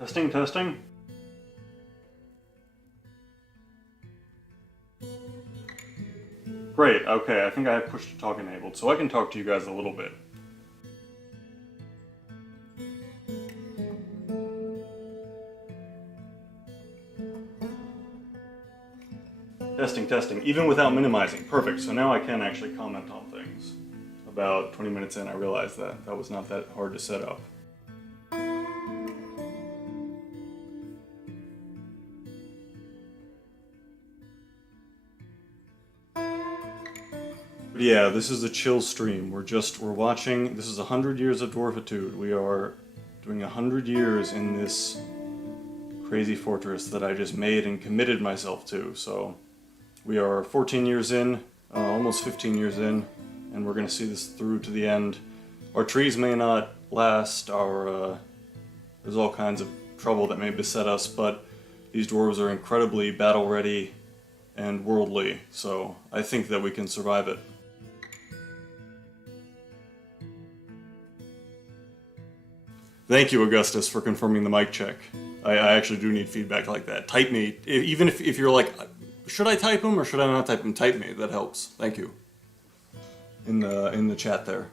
Testing, testing. Great, okay, I think I have push to talk enabled, so I can talk to you guys a little bit. Testing, testing, even without minimizing. Perfect, so now I can actually comment on things. About 20 minutes in, I realized that that was not that hard to set up. But yeah, this is a chill stream. We're watching, this is 100 years of Dwarfitude. We are doing 100 years in this crazy fortress that I just made and committed myself to. So we are 14 years in, almost 15 years in, and we're going to see this through to the end. Our trees may not last, there's all kinds of trouble that may beset us, but these dwarves are incredibly battle ready and worldly, so I think that we can survive it. Thank you, Augustus, for confirming the mic check. I actually do need feedback like that. Type me, even if you're like, should I type him or should I not type him? Type me, that helps. Thank you. In the chat there.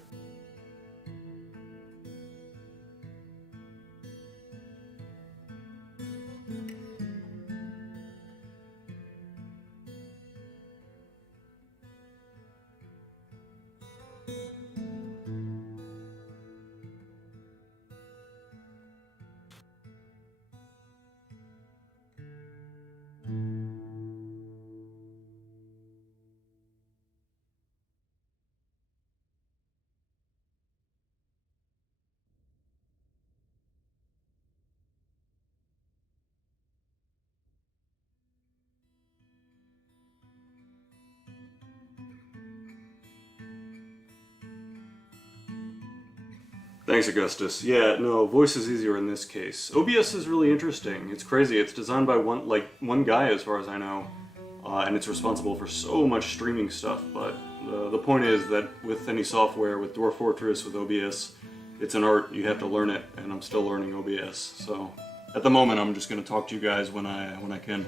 Thanks, Augustus. Yeah, no, voice is easier in this case. OBS is really interesting. It's crazy. It's designed by one guy, as far as I know, and it's responsible for so much streaming stuff. But the point is that with any software, with Dwarf Fortress, with OBS, it's an art. You have to learn it, and I'm still learning OBS. So at the moment, I'm just going to talk to you guys when I can.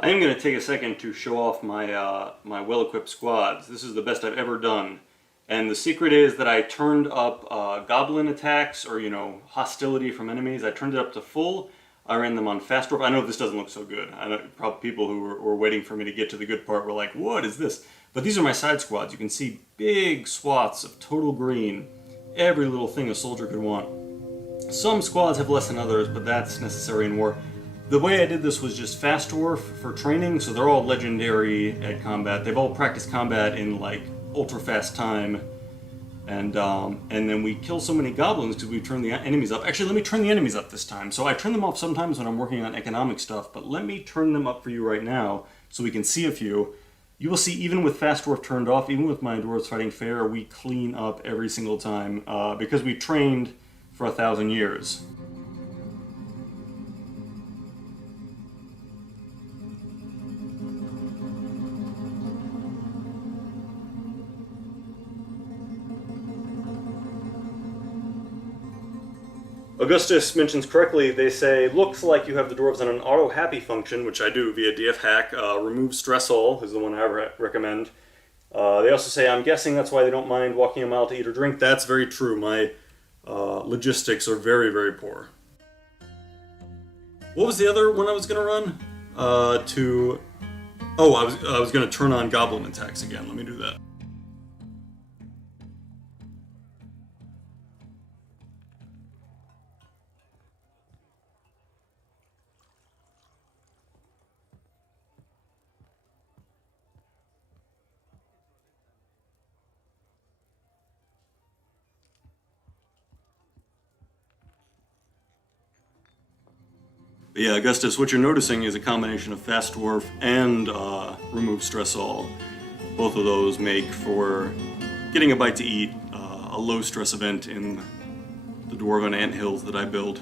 I am going to take a second to show off my my well-equipped squads. This is the best I've ever done. And the secret is that I turned up goblin attacks, or, you know, hostility from enemies. I turned it up to full. I ran them on fast dwarf. I know this doesn't look so good. I know probably people who were waiting for me to get to the good part were like, what is this? But these are my side squads. You can see big swaths of total green. Every little thing a soldier could want. Some squads have less than others, but that's necessary in war. The way I did this was just fast dwarf for training, so they're all legendary at combat. They've all practiced combat in like ultra fast time. And then we kill so many goblins because we turn the enemies up. Actually, let me turn the enemies up this time. So I turn them off sometimes when I'm working on economic stuff, but let me turn them up for you right now so we can see a few. You will see even with Fast Dwarf turned off, even with my Dwarves Fighting Fair, we clean up every single time because we trained for 1,000 years. Augustus mentions correctly, they say, looks like you have the dwarves on an auto-happy function, which I do via DF hack. Remove stress all is the one I recommend. They also say, I'm guessing that's why they don't mind walking a mile to eat or drink. That's very true. My logistics are very, very poor. What was the other one I was going to run? I was going to turn on goblin attacks again. Let me do that. But yeah, Augustus, what you're noticing is a combination of Fast Dwarf and Remove Stress All. Both of those make for getting a bite to eat, a low stress event in the Dwarven anthills that I build.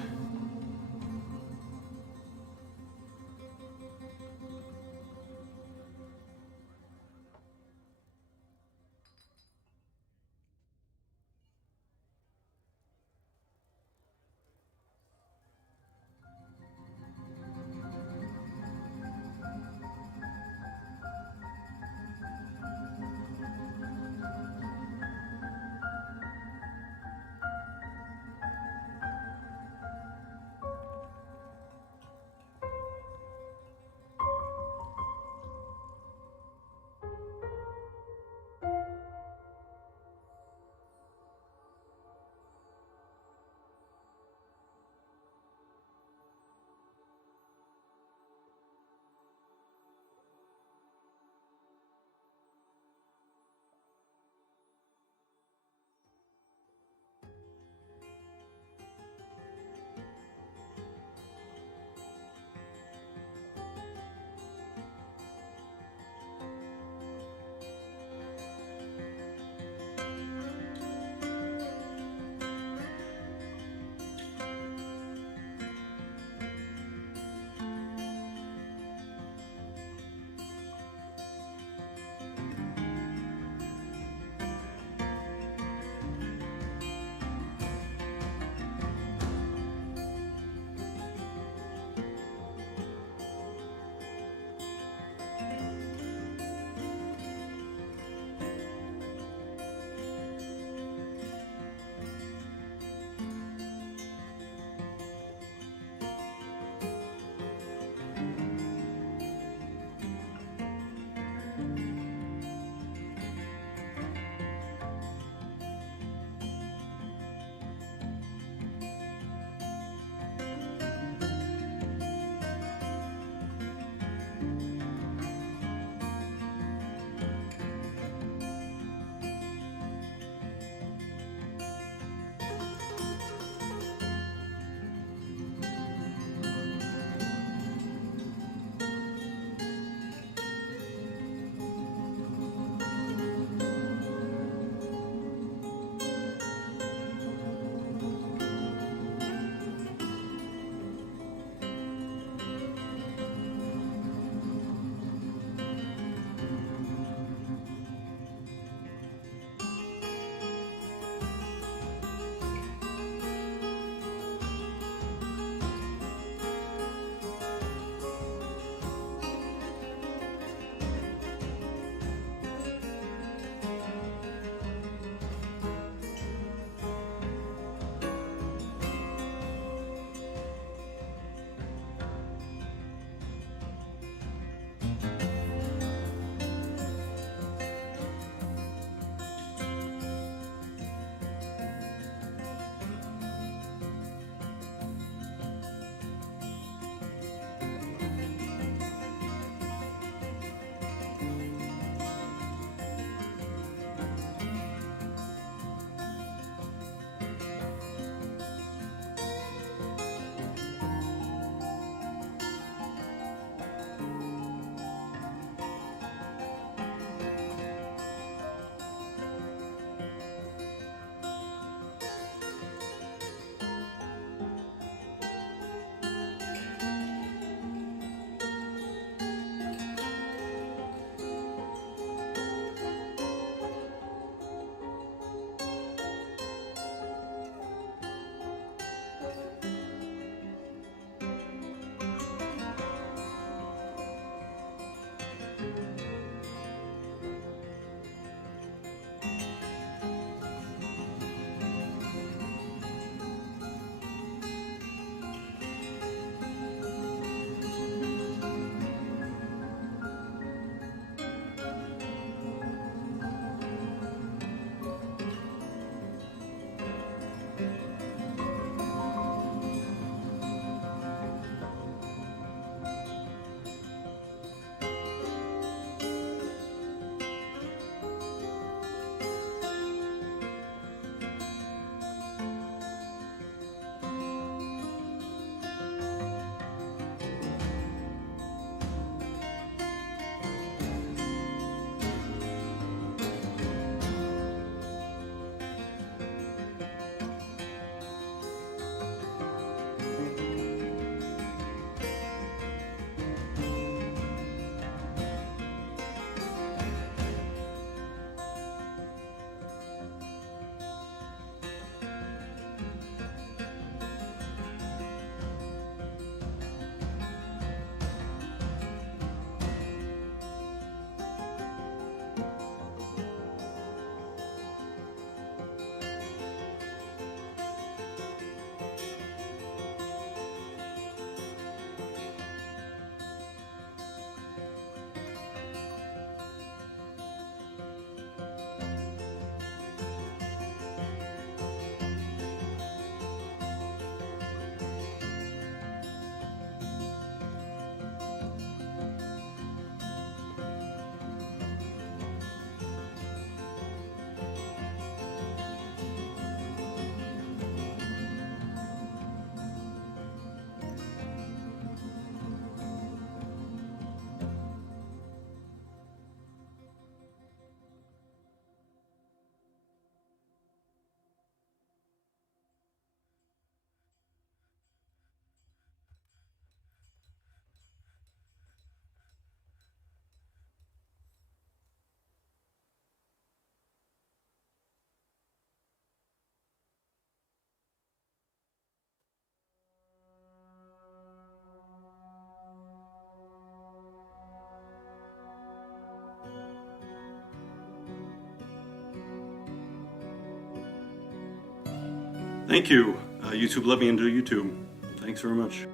Thank you. YouTube let me into YouTube. Thanks very much.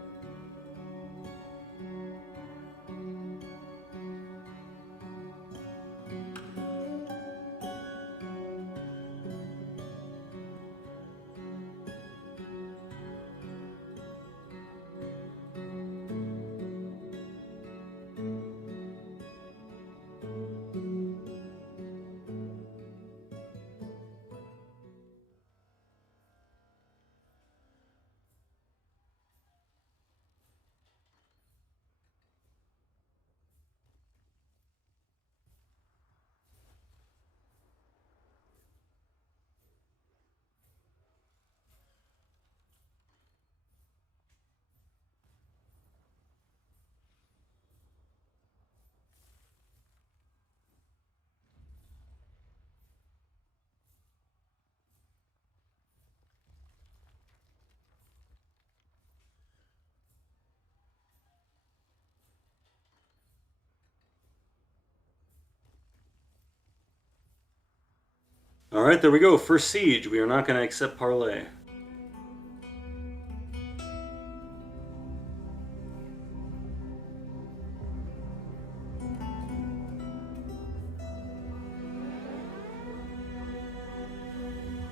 Alright, there we go. First siege. We are not going to accept parley.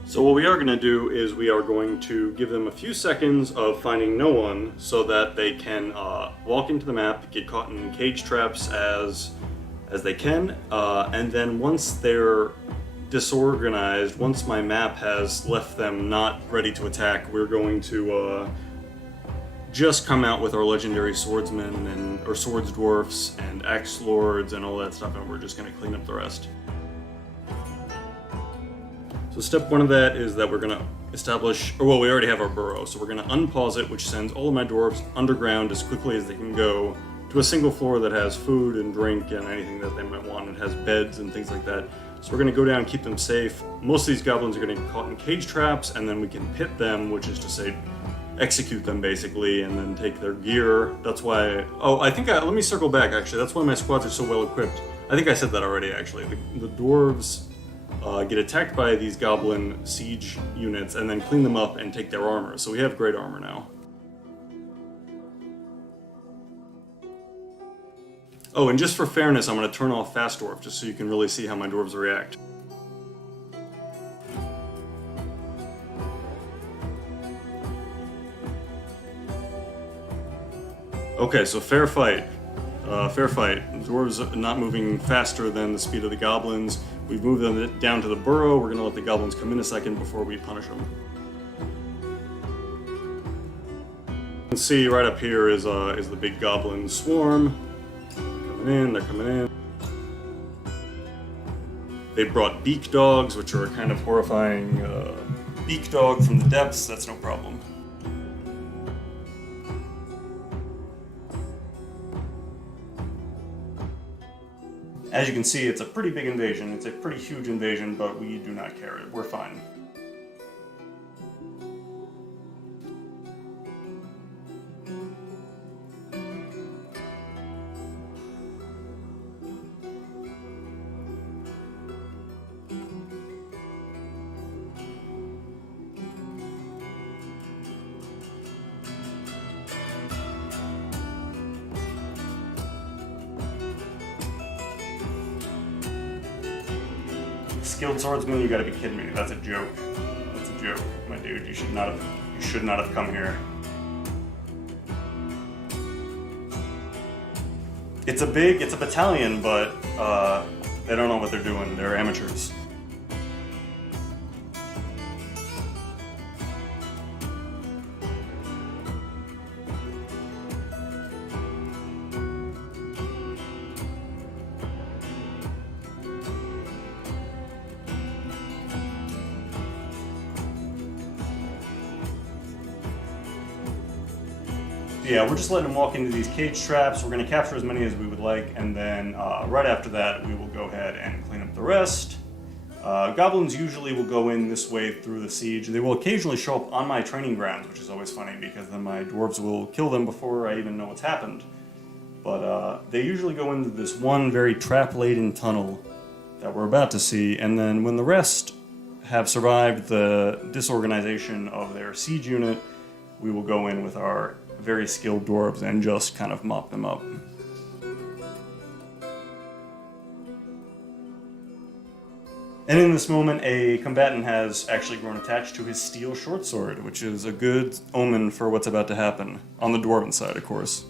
So what we are going to do is we are going to give them a few seconds of finding no one so that they can walk into the map, get caught in cage traps as they can, and then once they're disorganized, once my map has left them not ready to attack, we're going to just come out with our legendary swordsmen or swords dwarfs and axe lords and all that stuff, and we're just going to clean up the rest. So step one of that is that we're going to establish, or well, we already have our burrow, so we're going to unpause it, which sends all of my dwarves underground as quickly as they can go to a single floor that has food and drink and anything that they might want. It has beds and things like that. So we're going to go down and keep them safe. Most of these goblins are going to get caught in cage traps, and then we can pit them, which is to say execute them basically, and then take their gear. That's why, let me circle back actually. That's why my squads are so well equipped. I think I said that already actually. The dwarves get attacked by these goblin siege units and then clean them up and take their armor. So we have great armor now. Oh, and just for fairness, I'm going to turn off Fast Dwarf, just so you can really see how my dwarves react. Okay, so fair fight. Fair fight. The dwarves are not moving faster than the speed of the goblins. We've moved them down to the burrow. We're going to let the goblins come in a second before we punish them. You can see right up here is the big goblin swarm. They're coming in. They brought beak dogs, which are a kind of horrifying beak dog from the depths. That's no problem. As you can see, it's a pretty big invasion. It's a pretty huge invasion, but we do not care. We're fine. Skilled swordsman, you gotta be kidding me. That's a joke. That's a joke, my dude. You should not have come here. It's a battalion, but they don't know what they're doing. They're amateurs. Yeah, we're just letting them walk into these cage traps. We're going to capture as many as we would like, and then right after that, we will go ahead and clean up the rest. Goblins usually will go in this way through the siege. They will occasionally show up on my training grounds, which is always funny, because then my dwarves will kill them before I even know what's happened. But they usually go into this one very trap-laden tunnel that we're about to see, and then when the rest have survived the disorganization of their siege unit, we will go in with our very skilled dwarves and just kind of mop them up. And in this moment, a combatant has actually grown attached to his steel short sword, which is a good omen for what's about to happen. On the dwarven side, of course.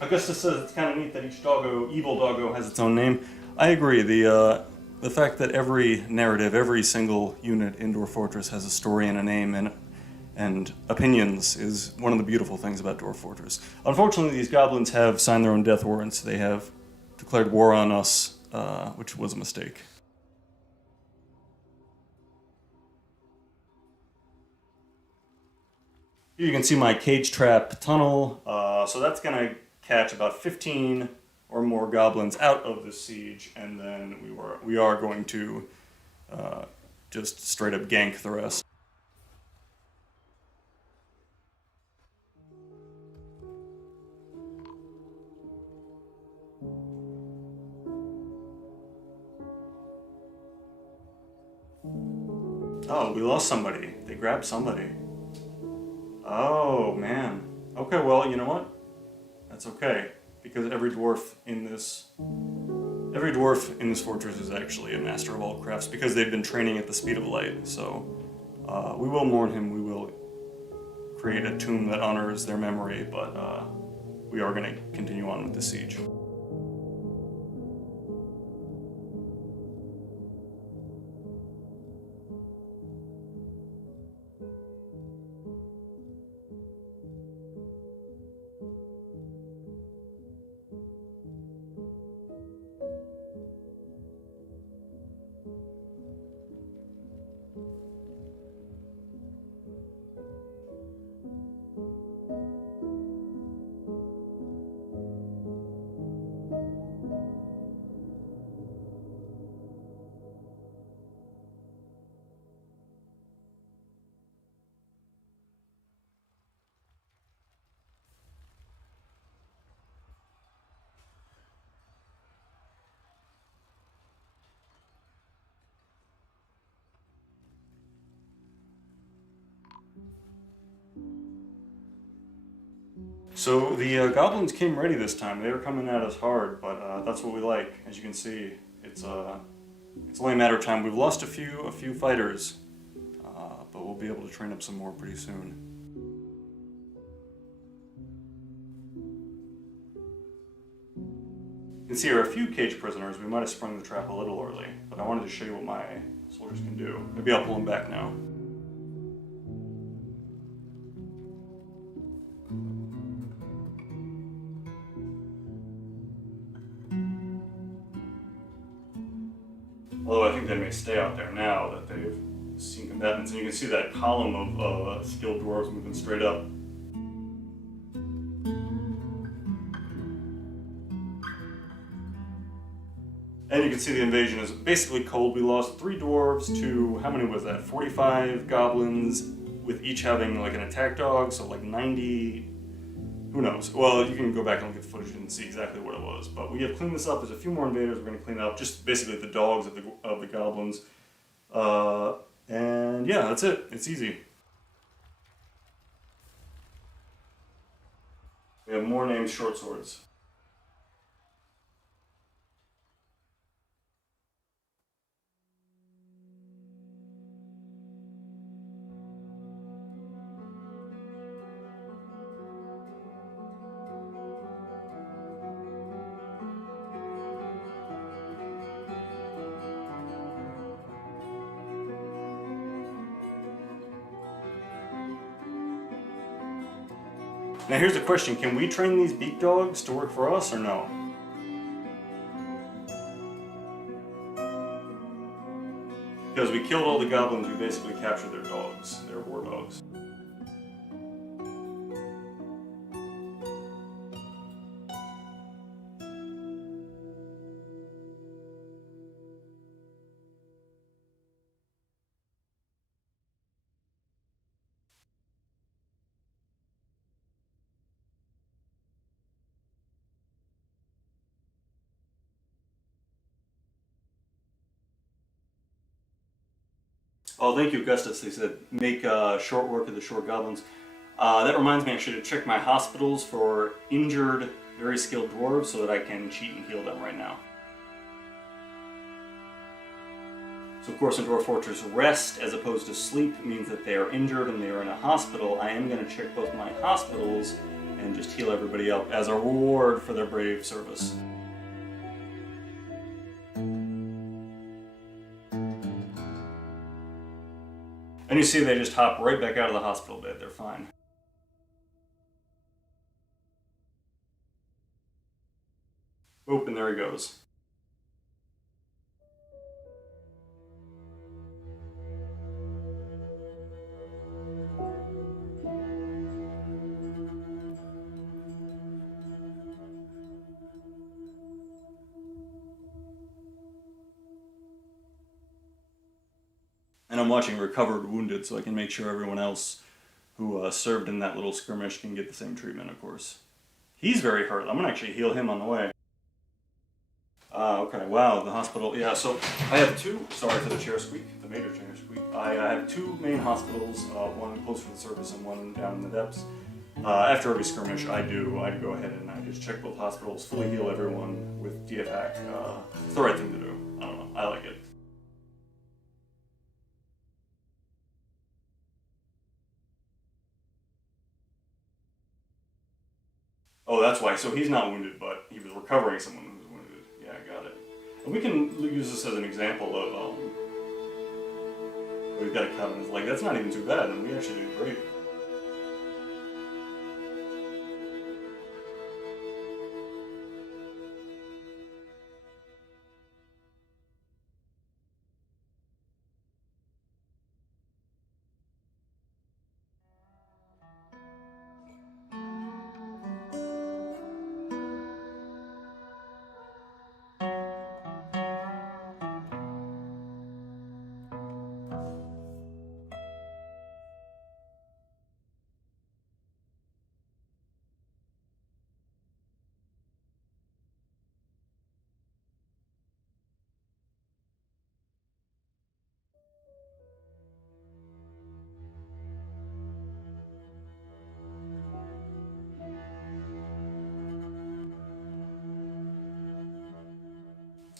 Augustus says it's kind of neat that each doggo, evil doggo, has its own name. I agree. The fact that every narrative, every single unit in Dwarf Fortress has a story and a name and opinions is one of the beautiful things about Dwarf Fortress. Unfortunately, these goblins have signed their own death warrants. They have declared war on us, which was a mistake. Here you can see my cage trap tunnel, so that's going to catch about 15 or more goblins out of the siege, and then we are going to just straight up gank the rest. Oh, we lost somebody. They grabbed somebody. Oh, man. Okay, well, you know what? That's okay, because every dwarf in this fortress is actually a master of all crafts, because they've been training at the speed of light. So we will mourn him. We will create a tomb that honors their memory, but we are going to continue on with the siege. So the goblins came ready this time. They were coming at us hard, but that's what we like. As you can see, it's only a matter of time. We've lost a few fighters, but we'll be able to train up some more pretty soon. You can see here are a few cage prisoners. We might have sprung the trap a little early, but I wanted to show you what my soldiers can do. Maybe I'll pull them back now. Although I think they may stay out there now that they've seen combatants, and you can see that column of skilled dwarves moving straight up. And you can see the invasion is basically cold. We lost 3 dwarves to, how many was that? 45 goblins, with each having like an attack dog, so like 90, who knows? Well, you can go back and look at the footage and see exactly what it was. But we have cleaned this up. There's a few more invaders. We're going to clean it up. Just basically the dogs of the goblins. And yeah, that's it. It's easy. We have more named short swords. Now here's the question, can we train these beak dogs to work for us or no? Because we killed all the goblins, we basically captured their dogs, their war dogs. Oh, thank you, Augustus. They said make short work of the short goblins. That reminds me, I should check my hospitals for injured, very skilled dwarves so that I can cheat and heal them right now. So of course in Dwarf Fortress, rest as opposed to sleep means that they are injured and they are in a hospital. I am going to check both my hospitals and just heal everybody up as a reward for their brave service. And you see they just hop right back out of the hospital bed, they're fine. Oop, and there he goes. And I'm watching Recovered Wounded so I can make sure everyone else who served in that little skirmish can get the same treatment, of course. He's very hurt. I'm going to actually heal him on the way. Okay, wow, the hospital. Yeah, so I have two, sorry for the chair squeak, the major chair squeak. I have two main hospitals, one close to the surface and one down in the depths. After every skirmish, I go ahead and I just check both hospitals, fully heal everyone with DF hack. It's the right thing to do. I don't know, I like it. Oh, that's why. So he's not wounded, but he was recovering someone who was wounded. Yeah, I got it. And we can use this as an example of, we've got a cut on his leg. That's not even too bad, and we actually did great.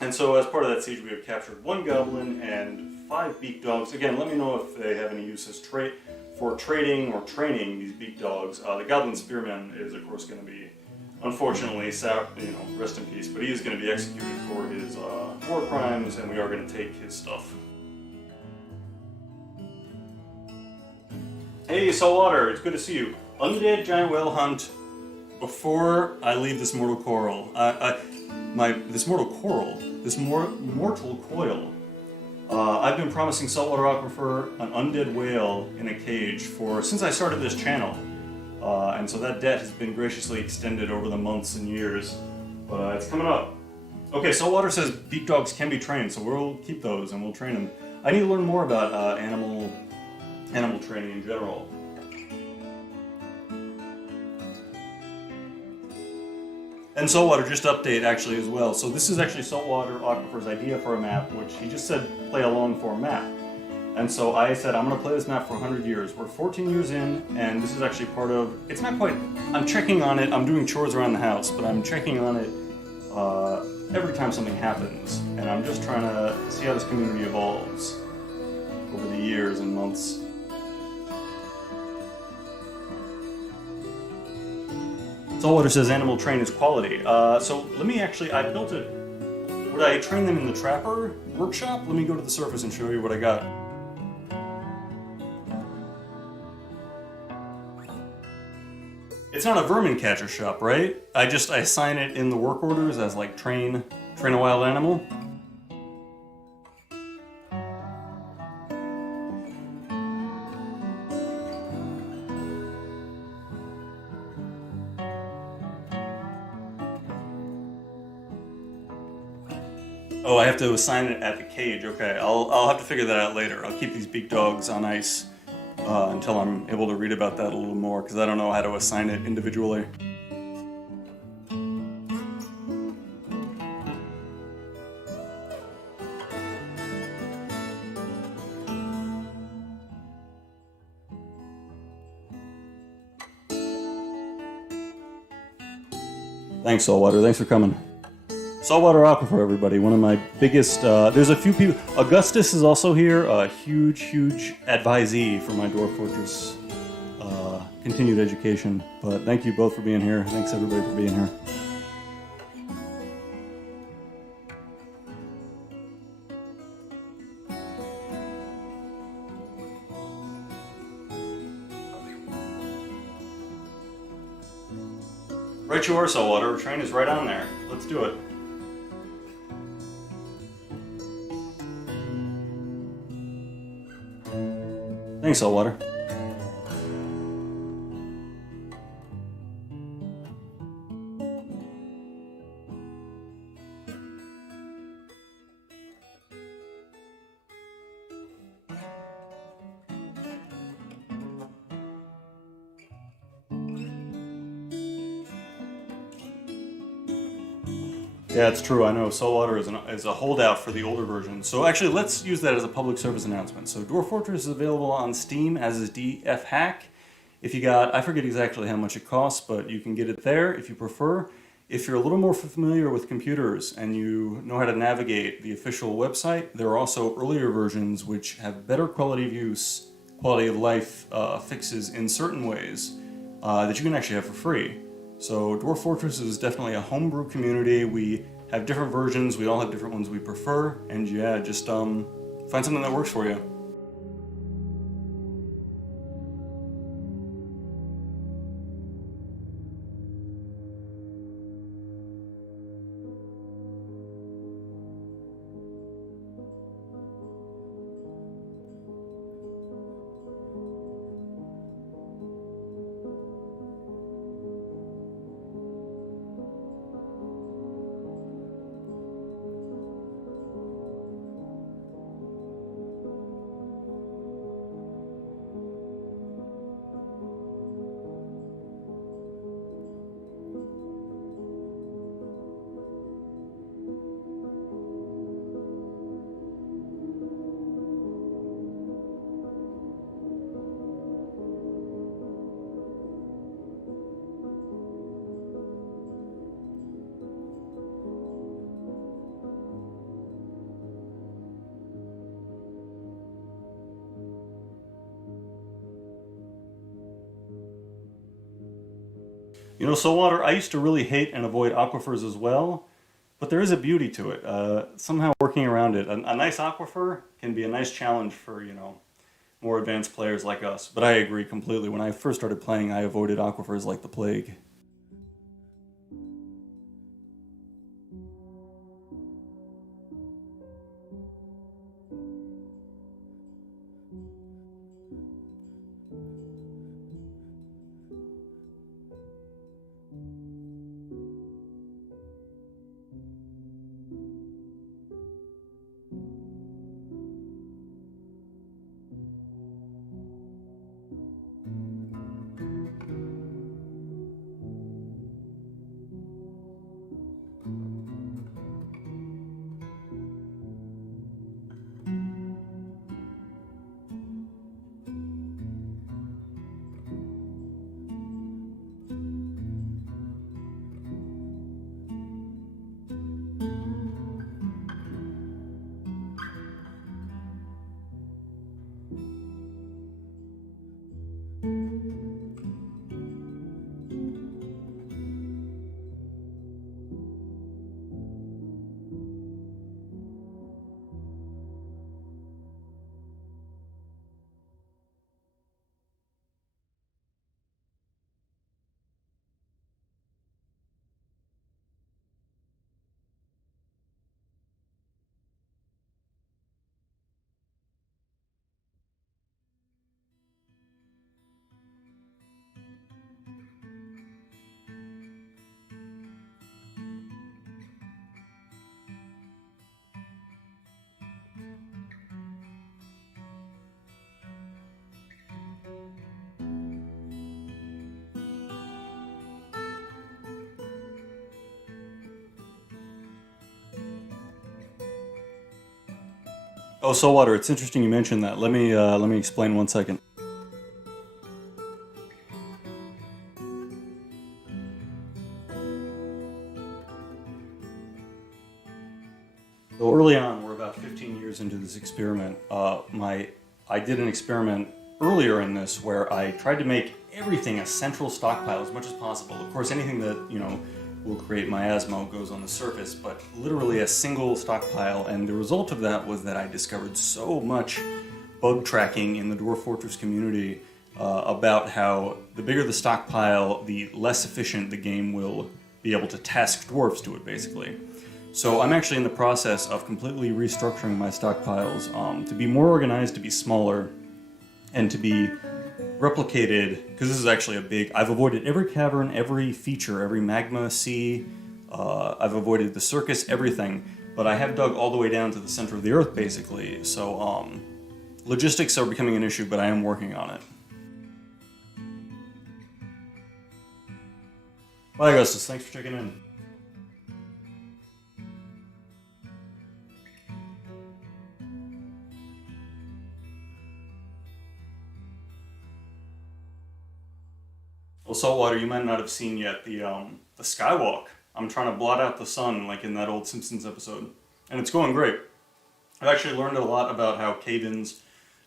And so as part of that siege, we have captured one goblin and 5 beak dogs. Again, let me know if they have any use as for trading or training these beak dogs. The goblin spearman is, of course, going to be, unfortunately, rest in peace, but he is going to be executed for his war crimes, and we are going to take his stuff. Hey, Saltwater, it's good to see you. Undead giant whale hunt before I leave this mortal coil. This mortal coil. I've been promising Saltwater Aquifer an undead whale in a cage since I started this channel. And so that debt has been graciously extended over the months and years. But it's coming up. Okay, Saltwater says beak dogs can be trained, so we'll keep those and we'll train them. I need to learn more about animal training in general. And Saltwater, just update actually as well. So this is actually Saltwater Aquifer's idea for a map, which he just said play along for a map. And so I said I'm going to play this map for 100 years. We're 14 years in, and this is actually part of, it's not quite, I'm checking on it, I'm doing chores around the house, but I'm checking on it every time something happens. And I'm just trying to see how this community evolves over the years and months. Saltwater says animal train is quality. So let me actually, I built it. Would I train them in the Trapper workshop? Let me go to the surface and show you what I got. It's not a vermin catcher shop, right? I assign it in the work orders as like train a wild animal. Oh, I have to assign it at the cage. Okay, I'll have to figure that out later. I'll keep these beak dogs on ice until I'm able to read about that a little more, because I don't know how to assign it individually. Thanks, Saltwater. Thanks for coming. Saltwater Aquifer, everybody. One of my biggest... there's a few people... Augustus is also here. A huge advisee for my Dwarf Fortress continued education. But thank you both for being here. Thanks, everybody, for being here. Right you are, Saltwater. Train is right on there. Let's do it. Thanks, Saltwater. Yeah, it's true. I know Saltwater is a holdout for the older version. So actually, let's use that as a public service announcement. So Dwarf Fortress is available on Steam, as is DF Hack. If you got, I forget exactly how much it costs, but you can get it there if you prefer. If you're a little more familiar with computers and you know how to navigate the official website, there are also earlier versions which have better quality of use, quality of life fixes in certain ways that you can actually have for free. So Dwarf Fortress is definitely a homebrew community. We have different versions, we all have different ones we prefer, and yeah, just find something that works for you. You know, Saltwater, I used to really hate and avoid aquifers as well, but there is a beauty to it. Somehow working around it. A nice aquifer can be a nice challenge for, you know, more advanced players like us. But I agree completely. When I first started playing, I avoided aquifers like the plague. Oh, Saltwater, it's interesting you mentioned that. Let me explain 1 second. So early on, we're about 15 years into this experiment. I did an experiment earlier in this where I tried to make everything a central stockpile as much as possible. Of course, anything that, will create miasma goes on the surface, but literally a single stockpile. And the result of that was that I discovered so much bug tracking in the Dwarf Fortress community about how the bigger the stockpile, the less efficient the game will be able to task dwarves to it, basically. So I'm actually in the process of completely restructuring my stockpiles to be more organized, to be smaller, and to be replicated, because this is actually I've avoided every cavern, every feature, every magma sea, I've avoided the circus, everything, but I have dug all the way down to the center of the earth, basically, so logistics are becoming an issue, but I am working on it. Bye, Augustus, thanks for checking in. Well, Saltwater, you might not have seen yet the skywalk. I'm trying to blot out the sun, like in that old Simpsons episode, and it's going great. I've actually learned a lot about how cave-ins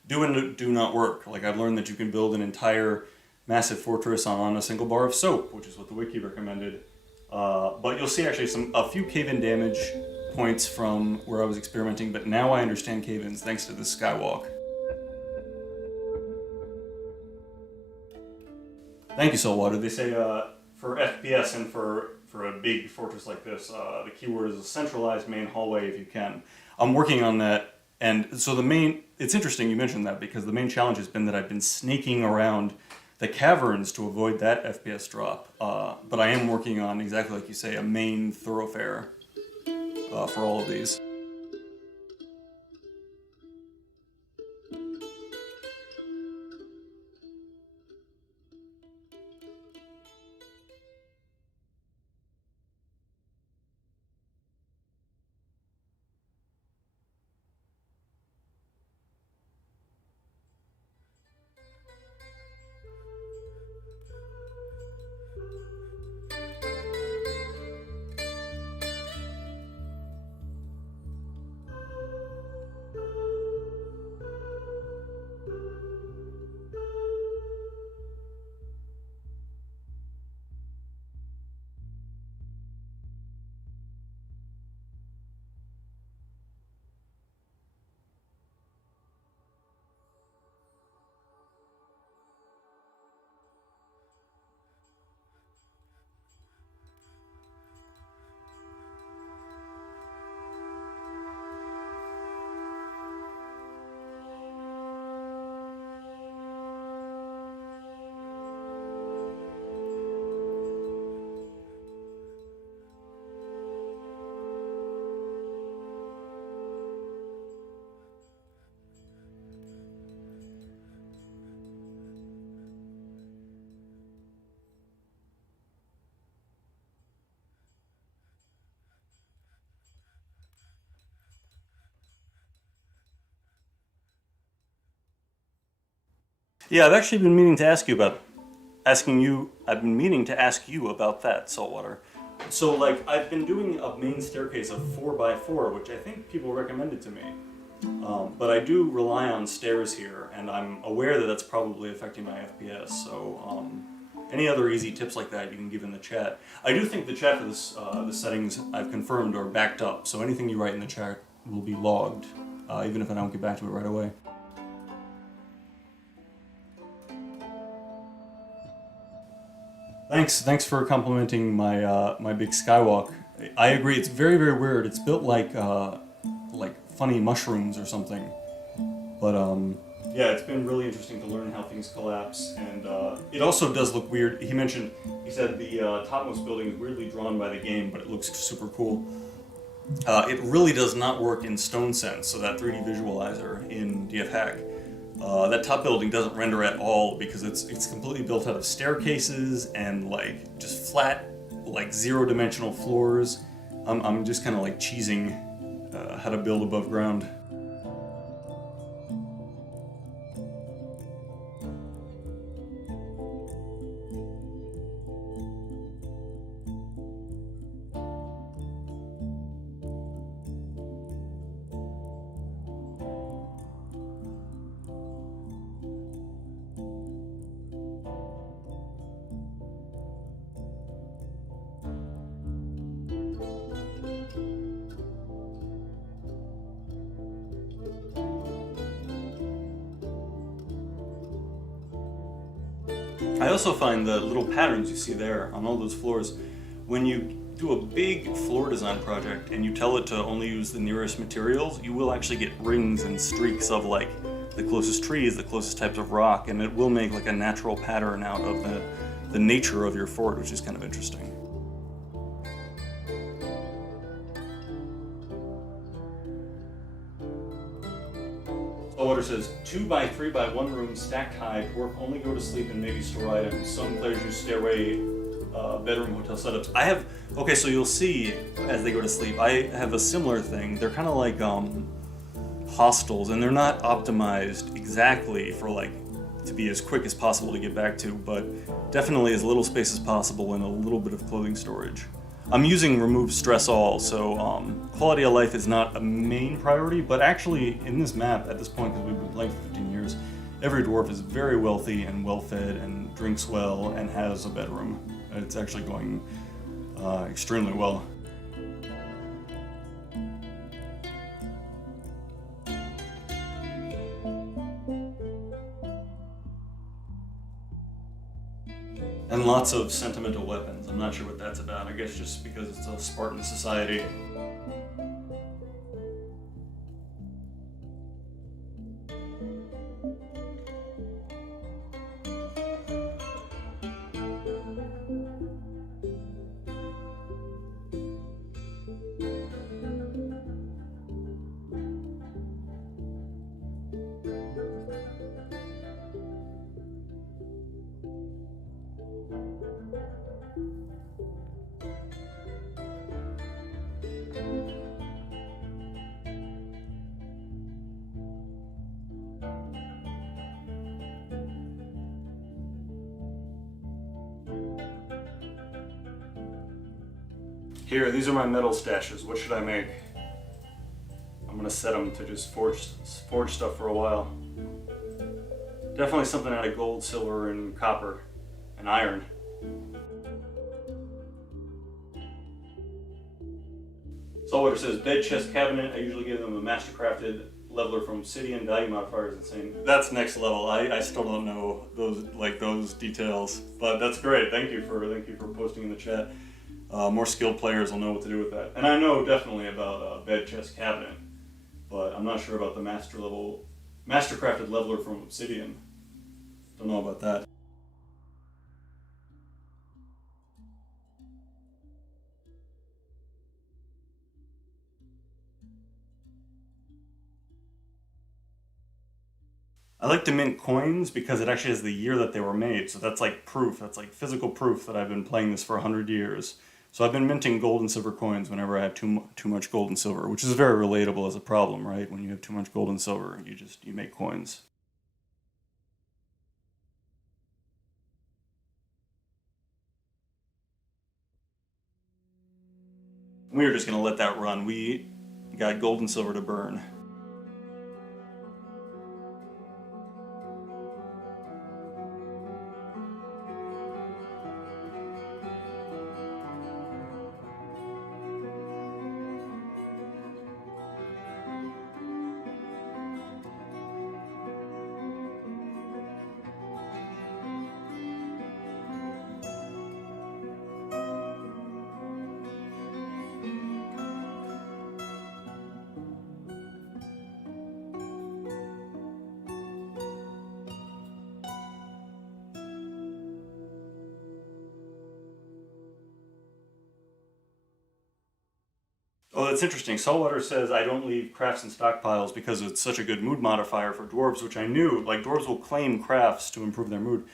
do and do not work. Like, I've learned that you can build an entire massive fortress on a single bar of soap, which is what the wiki recommended. But you'll see actually a few cave-in damage points from where I was experimenting, but now I understand cave-ins thanks to this skywalk. Thank you, Saltwater. They say for FPS and for a big fortress like this, the keyword is a centralized main hallway if you can. I'm working on that, and so it's interesting you mentioned that, because the main challenge has been that I've been snaking around the caverns to avoid that FPS drop, but I am working on, exactly like you say, a main thoroughfare for all of these. Yeah, I've actually been meaning to ask you about that, Saltwater. So, like, I've been doing a main staircase of 4x4, which I think people recommended to me. But I do rely on stairs here, and I'm aware that that's probably affecting my FPS, so any other easy tips like that you can give in the chat. I do think the chat for this, the settings I've confirmed are backed up, so anything you write in the chat will be logged, even if I don't get back to it right away. Thanks for complimenting my my big skywalk. I agree, it's very, very weird. It's built like funny mushrooms or something. But yeah, it's been really interesting to learn how things collapse, and it also does look weird. He said the topmost building is weirdly drawn by the game, but it looks super cool. It really does not work in StoneSense, so that 3D visualizer in DF Hack. That top building doesn't render at all because it's completely built out of staircases and like just flat, like zero-dimensional floors. I'm just kind of like cheesing how to build above ground. I also find the little patterns you see there on all those floors, when you do a big floor design project and you tell it to only use the nearest materials, you will actually get rings and streaks of like the closest trees, the closest types of rock, and it will make like a natural pattern out of the nature of your fort, which is kind of interesting. Saltwater says, 2 by 3 by 1 rooms stacked high, dwarf only go to sleep and maybe store items. Some players use stairway, bedroom, hotel setups. Okay, so you'll see as they go to sleep, I have a similar thing. They're kind of like hostels, and they're not optimized exactly for like to be as quick as possible to get back to, but definitely as little space as possible and a little bit of clothing storage. I'm using remove stress all, so quality of life is not a main priority, but actually in this map at this point, because we've been playing for 15 years, every dwarf is very wealthy and well fed and drinks well and has a bedroom. It's actually going extremely well. And lots of sentimental weapons. I'm not sure what that's about. I guess just because it's a Spartan society. Here, these are my metal stashes. What should I make? I'm gonna set them to just forge stuff for a while. Definitely something out of gold, silver, and copper, and iron. Saltwater says, bed, chest, cabinet. I usually give them a mastercrafted leveler from Obsidian. Value modifier is insane. That's next level. I still don't know those details, but that's great. Thank you for posting in the chat. More skilled players will know what to do with that. And I know definitely about bed, chest, cabinet, but I'm not sure about the mastercrafted leveler from Obsidian. Don't know about that. I like to mint coins because it actually has the year that they were made, so that's like proof, that's like physical proof that I've been playing this for 100 years. So I've been minting gold and silver coins whenever I have too much gold and silver, which is very relatable as a problem, right? When you have too much gold and silver, you make coins. We were just gonna let that run. We got gold and silver to burn. Oh, that's interesting. Saltwater says, I don't leave crafts in stockpiles because it's such a good mood modifier for dwarves, which I knew. Like, dwarves will claim crafts to improve their mood.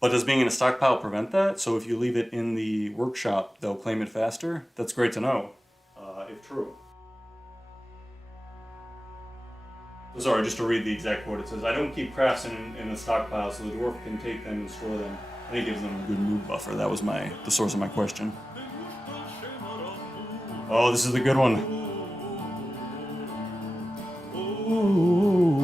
But does being in a stockpile prevent that? So if you leave it in the workshop, they'll claim it faster? That's great to know, if true. Sorry, just to read the exact quote, it says, I don't keep crafts in a stockpile so the dwarf can take them and store them. And it gives them a good mood buffer. That was the source of my question. Oh, this is the good one. Ooh.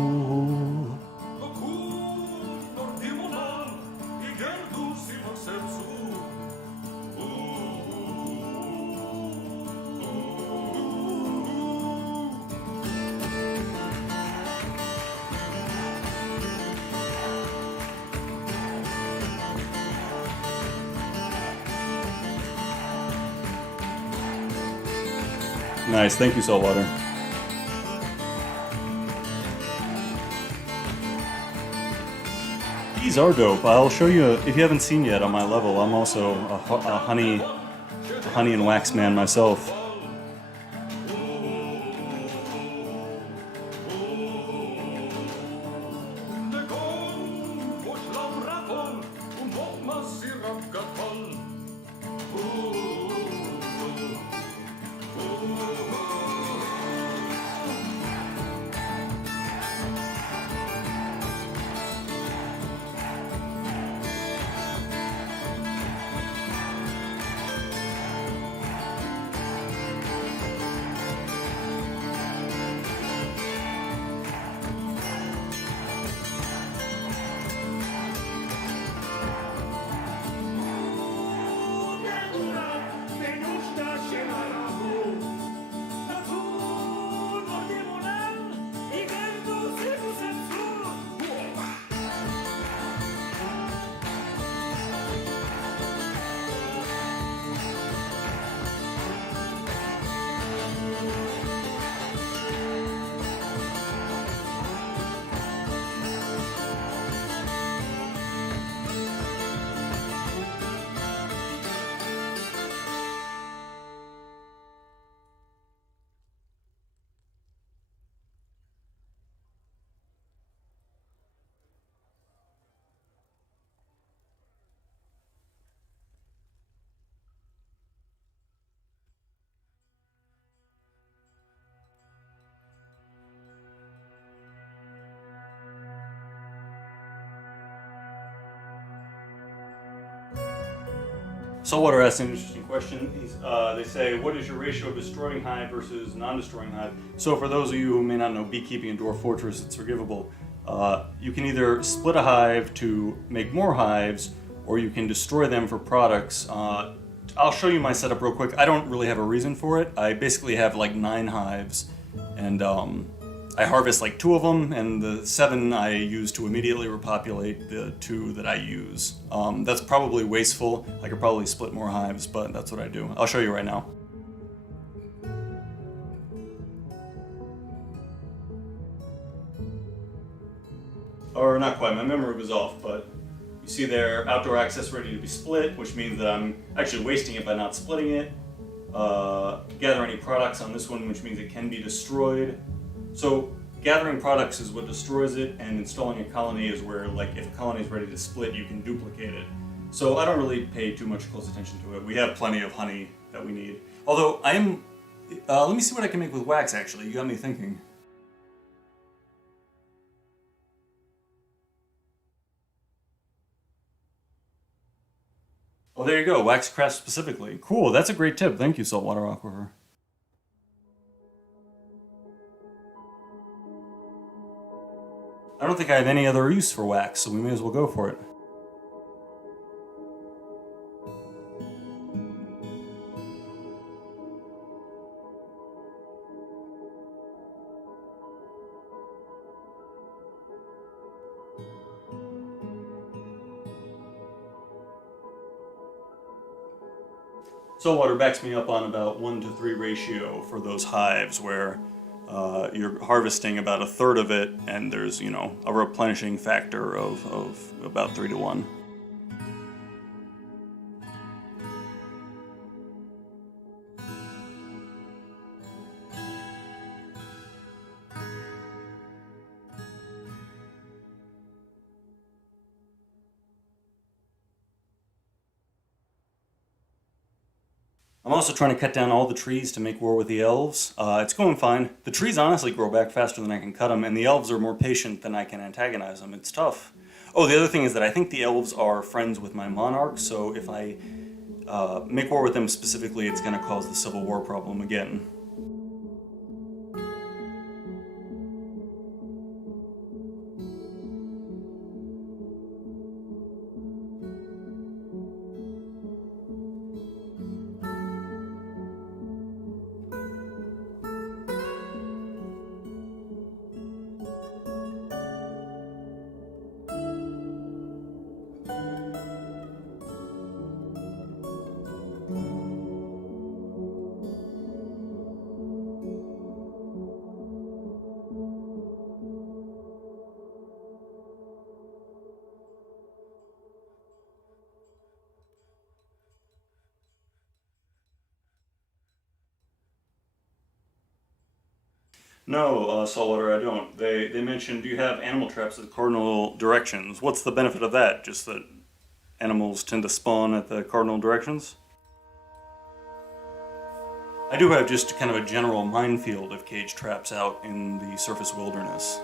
Nice, thank you, Saltwater. These are dope. I'll show you, if you haven't seen yet on my level, I'm also a honey and wax man myself. Saltwater asked an interesting question. They say, what is your ratio of destroying hive versus non-destroying hive? So for those of you who may not know beekeeping in Dwarf Fortress, it's forgivable. You can either split a hive to make more hives, or you can destroy them for products. I'll show you my setup real quick. I don't really have a reason for it. I basically have like 9 hives, and I harvest like 2 of them, and the 7 I use to immediately repopulate the 2 that I use. That's probably wasteful. I could probably split more hives, but that's what I do. I'll show you right now. Or not quite, my memory was off, but you see there, outdoor access ready to be split, which means that I'm actually wasting it by not splitting it. Gather any products on this one, which means it can be destroyed. So gathering products is what destroys it, and installing a colony is where, like, if a colony is ready to split, you can duplicate it. So I don't really pay too much close attention to it. We have plenty of honey that we need. Although I am, let me see what I can make with wax, actually. You got me thinking. Oh, there you go, wax craft specifically. Cool, that's a great tip. Thank you, Saltwater Aquifer. I don't think I have any other use for wax, so we may as well go for it. Saltwater backs me up on about 1-to-3 ratio for those hives where you're harvesting about 1/3 of it, and there's, you know, a replenishing factor of about 3-to-1. I'm also trying to cut down all the trees to make war with the elves. It's going fine. The trees honestly grow back faster than I can cut them, and the elves are more patient than I can antagonize them. It's tough. Oh, the other thing is that I think the elves are friends with my monarch, so if I make war with them specifically, it's going to cause the civil war problem again. No, Saltwater, I don't. They mentioned, do you have animal traps at cardinal directions? What's the benefit of that? Just that animals tend to spawn at the cardinal directions? I do have just kind of a general minefield of cage traps out in the surface wilderness.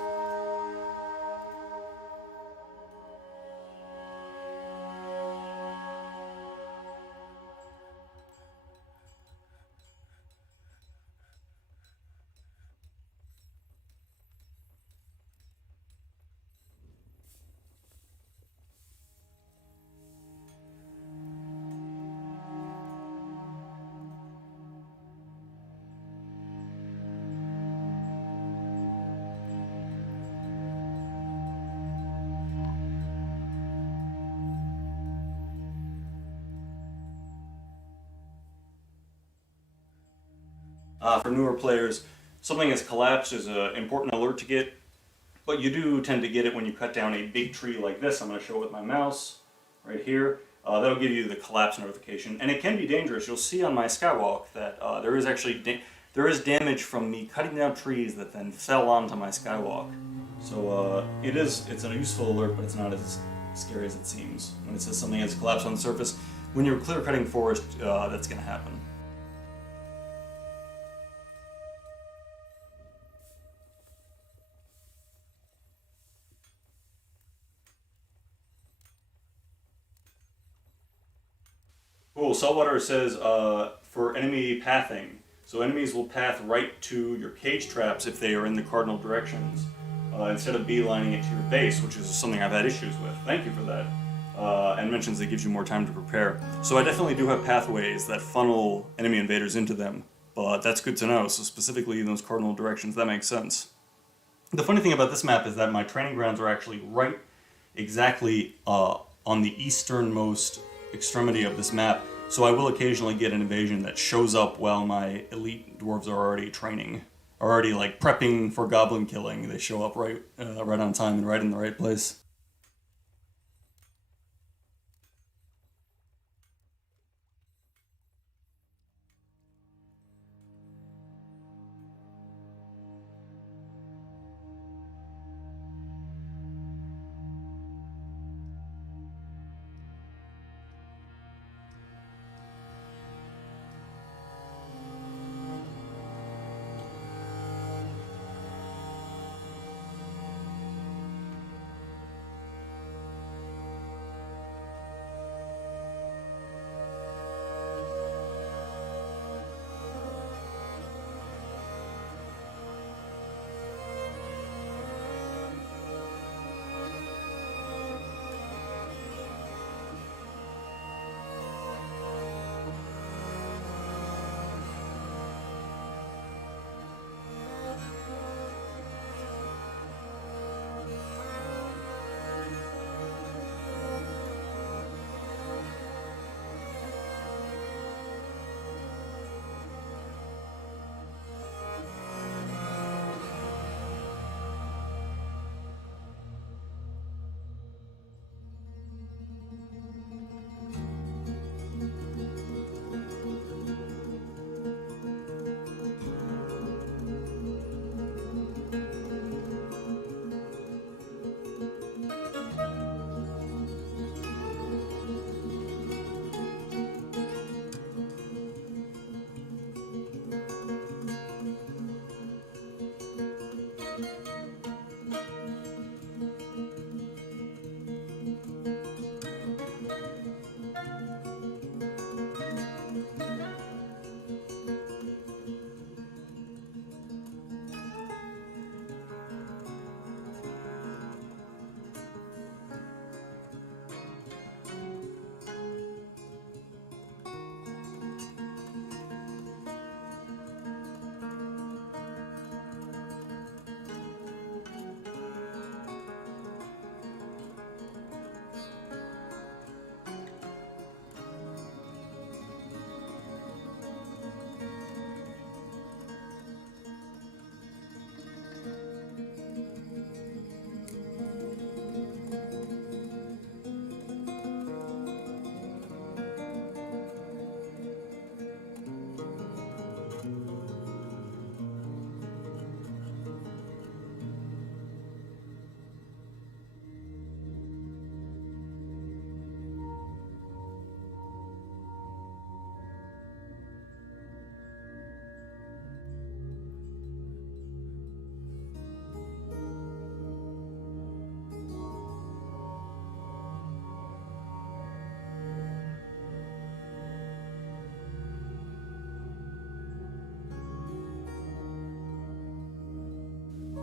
For newer players, something that's collapsed is an important alert to get, but you do tend to get it when you cut down a big tree like this. I'm going to show it with my mouse right here. That'll give you the collapse notification, and it can be dangerous. You'll see on my skywalk that there is actually there is damage from me cutting down trees that then fell onto my skywalk. So it's a useful alert, but it's not as scary as it seems. When it says something has collapsed on the surface, when you're clear cutting forest, that's going to happen. Cool. Saltwater says for enemy pathing. So enemies will path right to your cage traps if they are in the cardinal directions, instead of beelining it to your base, which is something I've had issues with. Thank you for that. And mentions it gives you more time to prepare. So I definitely do have pathways that funnel enemy invaders into them, but that's good to know. So specifically in those cardinal directions, that makes sense. The funny thing about this map is that my training grounds are actually right exactly on the easternmost extremity of this map, so I will occasionally get an invasion that shows up while my elite dwarves are already training, are already like prepping for goblin killing. They show up right on time and right in the right place.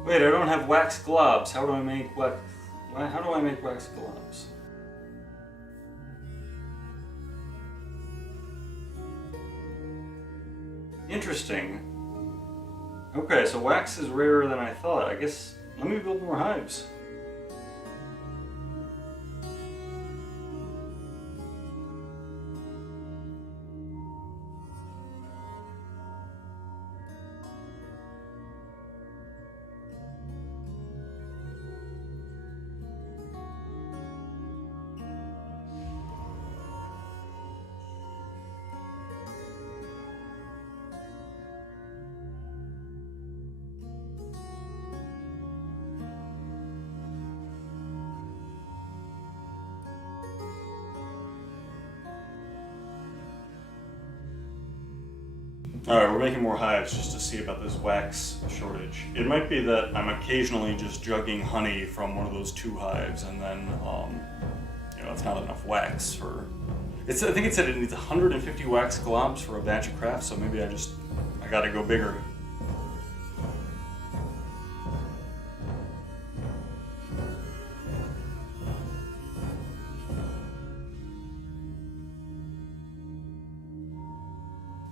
Wait, I don't have wax globs. How do I make wax? How do I make wax globs? Interesting. Okay, so wax is rarer than I thought. I guess let me build more hives. Alright, we're making more hives just to see about this wax shortage. It might be that I'm occasionally just jugging honey from one of those 2 hives and then, you know, it's not enough wax for... I think it said it needs 150 wax globs for a batch of craft, so maybe I gotta go bigger.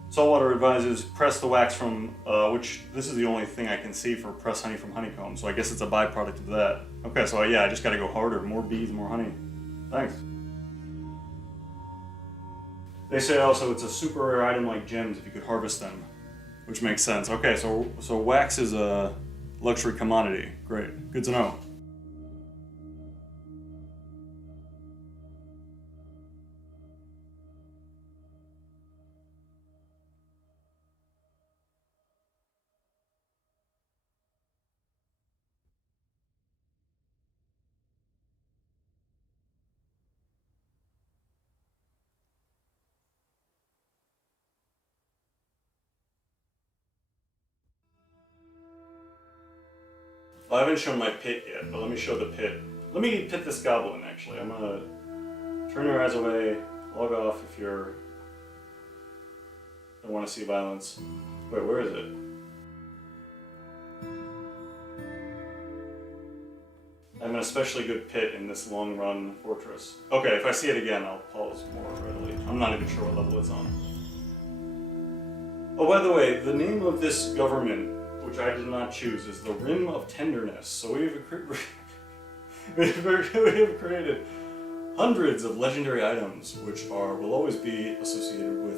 Saltwater advises press the wax from, which this is the only thing I can see for press honey from honeycomb, so I guess it's a byproduct of that. Okay, so yeah, I just gotta go harder. More bees, more honey. Thanks. They say also it's a super rare item like gems if you could harvest them, which makes sense. Okay, so wax is a luxury commodity. Great, good to know. Well, I haven't shown my pit yet, but let me show the pit. Let me pit this goblin, actually. I'm gonna turn your eyes away, log off if you're... don't want to see violence. Wait, where is it? I'm an especially good pit in this long-run fortress. Okay, if I see it again, I'll pause more readily. I'm not even sure what level it's on. Oh, by the way, the name of this government, which I did not choose, is the Rim of Tenderness. So we have created hundreds of legendary items, which will always be associated with,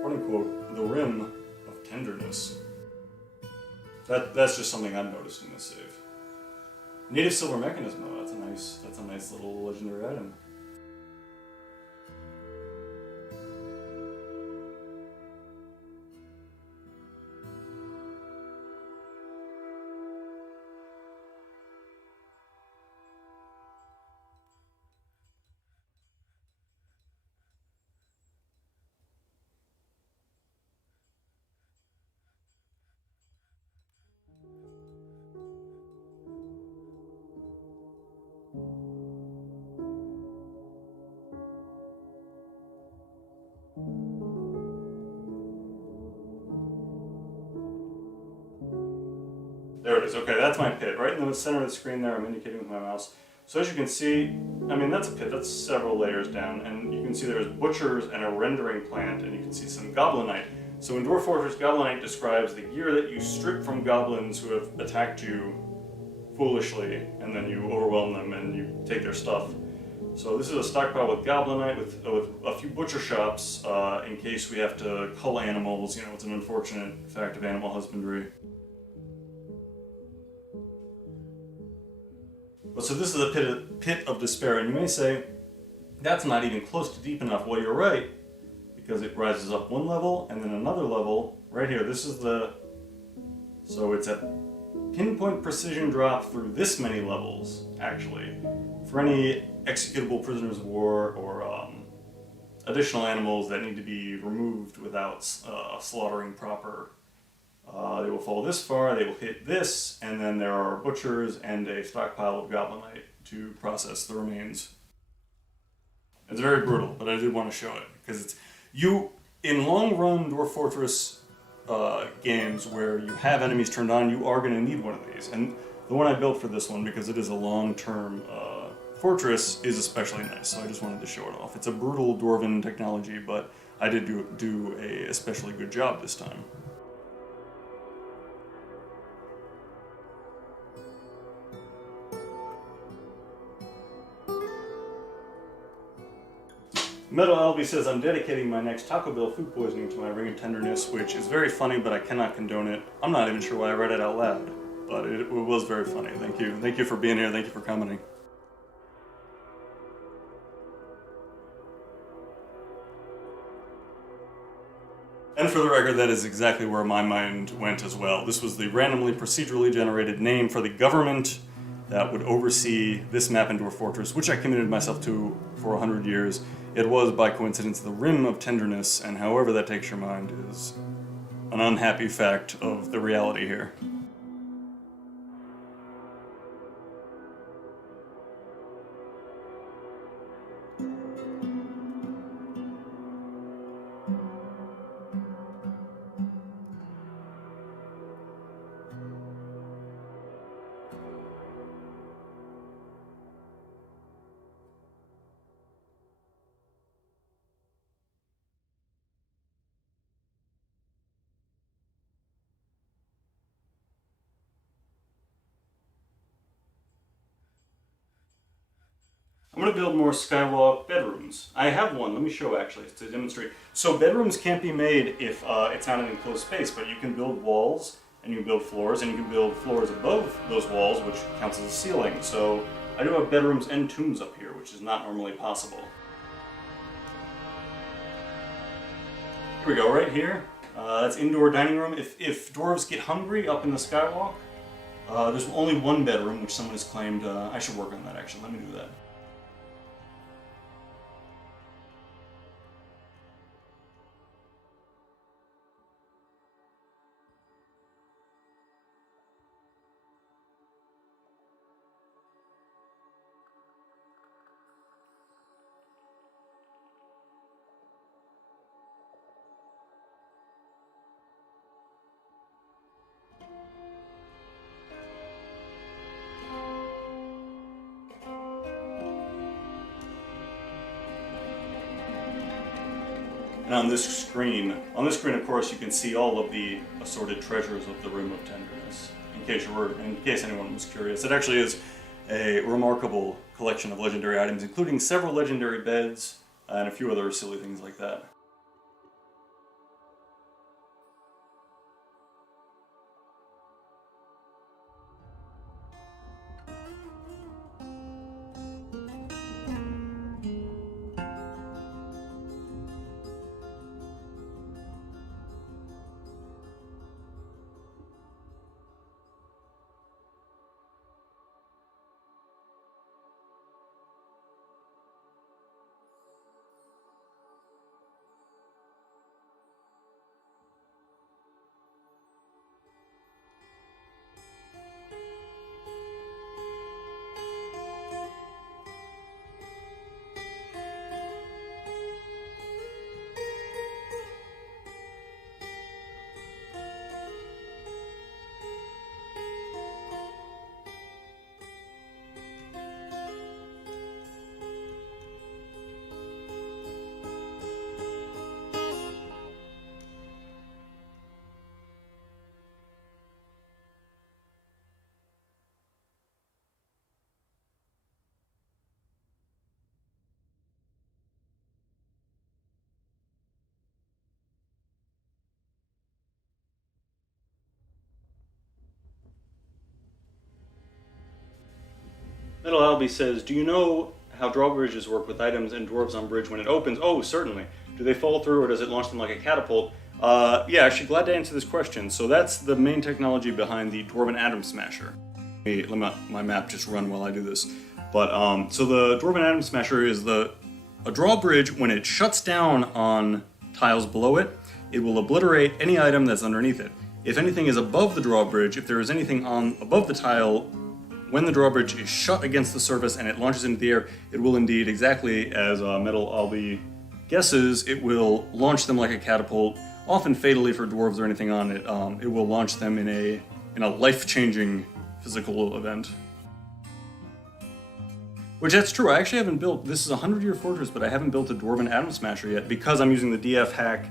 quote unquote, the Rim of Tenderness. That's just something I've noticed in this save. Native Silver Mechanism, though, that's a nice little legendary item. There it is. Okay, that's my pit. Right in the center of the screen there, I'm indicating with my mouse. So as you can see, I mean, that's a pit. That's several layers down. And you can see there's butchers and a rendering plant, and you can see some goblinite. So in Dwarf Fortress, goblinite describes the gear that you strip from goblins who have attacked you foolishly, and then you overwhelm them and you take their stuff. So this is a stockpile with goblinite with a few butcher shops in case we have to cull animals. You know, it's an unfortunate fact of animal husbandry. So this is a pit of despair, and you may say, that's not even close to deep enough. Well, you're right, because it rises up one level, and then another level, right here. This is so it's a pinpoint precision drop through this many levels, actually, for any executable prisoners of war or additional animals that need to be removed without slaughtering proper. They will fall this far, they will hit this, and then there are butchers and a stockpile of goblinite to process the remains. It's very brutal, but I did want to show it, because in long-run Dwarf Fortress games where you have enemies turned on, you are going to need one of these. And The one I built for this one, because it is a long-term fortress, is especially nice, so I just wanted to show it off. It's a brutal dwarven technology, but I did do a especially good job this time. Metal Albie says, I'm dedicating my next Taco Bell food poisoning to my Ring of Tenderness, which is very funny, but I cannot condone it. I'm not even sure why I read it out loud, but it was very funny. Thank you. Thank you for being here. Thank you for commenting. And for the record, that is exactly where my mind went as well. This was the randomly procedurally generated name for the government that would oversee this map in Dwarf Fortress, which I committed myself to for 100 years. It was, by coincidence, the Rim of Tenderness, and however that takes your mind is an unhappy fact of the reality here. I'm going to build more skywalk bedrooms. I have one, let me show actually, to demonstrate. So bedrooms can't be made if it's not an enclosed space, but you can build walls, and you can build floors, and you can build floors above those walls, which counts as a ceiling. So I do have bedrooms and tombs up here, which is not normally possible. Here we go, right here. That's indoor dining room. If dwarves get hungry up in the skywalk, there's only one bedroom, which someone has claimed. I should work on that actually, let me do that. And on this screen, of course, you can see all of the assorted treasures of the Rim of Tenderness. In case anyone was curious, it actually is a remarkable collection of legendary items, including several legendary beds and a few other silly things like that. Metal Albie says, do you know how drawbridges work with items and dwarves on bridge when it opens? Oh, certainly. Do they fall through or does it launch them like a catapult? Yeah, actually glad to answer this question. So that's the main technology behind the Dwarven Atom Smasher. Let my map just run while I do this. But so the Dwarven Atom Smasher is a drawbridge. When it shuts down on tiles below it, it will obliterate any item that's underneath it. If anything is above the drawbridge, if there is anything above the tile, when the drawbridge is shut against the surface and it launches into the air, it will indeed, exactly as Metal Albie guesses, it will launch them like a catapult, often fatally for dwarves or anything on it. It will launch them in a life-changing physical event. Which, that's true, I actually haven't built, this is a 100-year fortress, but I haven't built a Dwarven Atom Smasher yet because I'm using the DF hack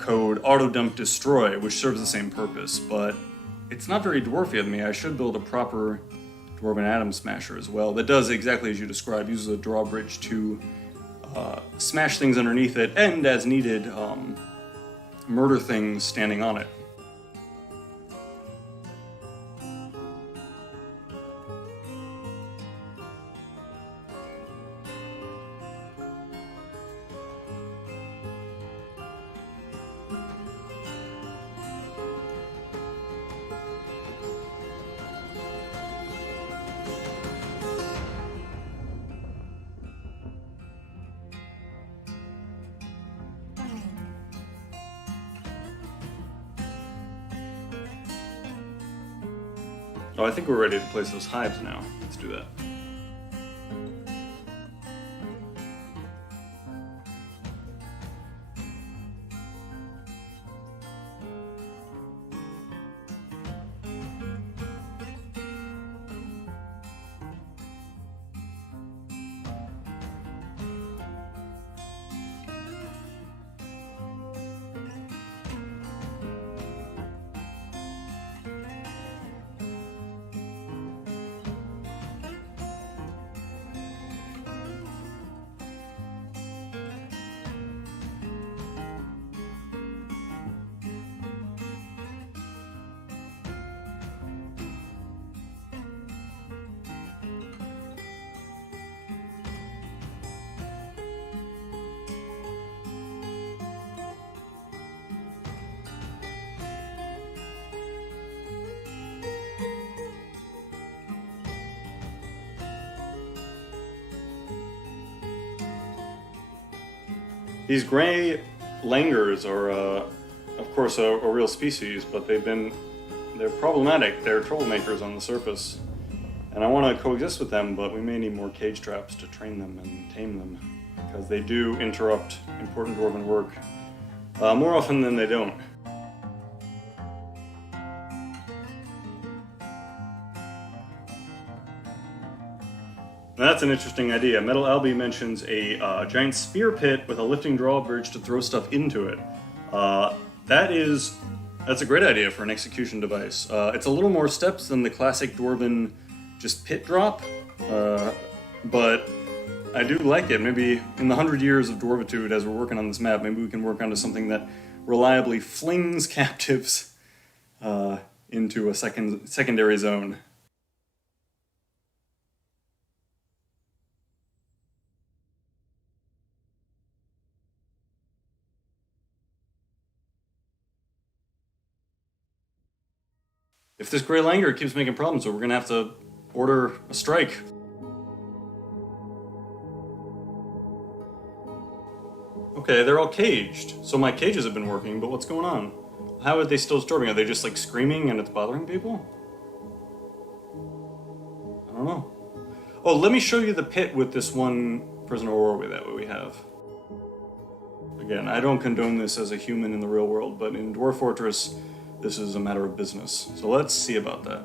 code Auto Dump Destroy, which serves the same purpose, but it's not very dwarfy of me. I should build a proper Dwarven Atom Smasher as well that does exactly as you described, uses a drawbridge to smash things underneath it, and as needed, murder things standing on it. Oh, I think we're ready to place those hives now. Let's do that. These gray langurs are, of course, a real species, but they're problematic. They're troublemakers on the surface. And I want to coexist with them, but we may need more cage traps to train them and tame them, because they do interrupt important dwarven work more often than they don't. That's an interesting idea. Metal Albie mentions a giant spear pit with a lifting drawbridge to throw stuff into it. That's a great idea for an execution device. It's a little more steps than the classic Dwarven just pit drop, but I do like it. Maybe in the 100 years of Dwarfitude, as we're working on this map, maybe we can work onto something that reliably flings captives into a secondary zone. If this Grey Langur keeps making problems, so we're gonna have to order a strike. Okay, they're all caged. So my cages have been working, but what's going on? How are they still disturbing? Are they just like screaming and it's bothering people? I don't know. Oh, let me show you the pit with this one prisoner war that we have. Again, I don't condone this as a human in the real world, but in Dwarf Fortress, this is a matter of business. So let's see about that.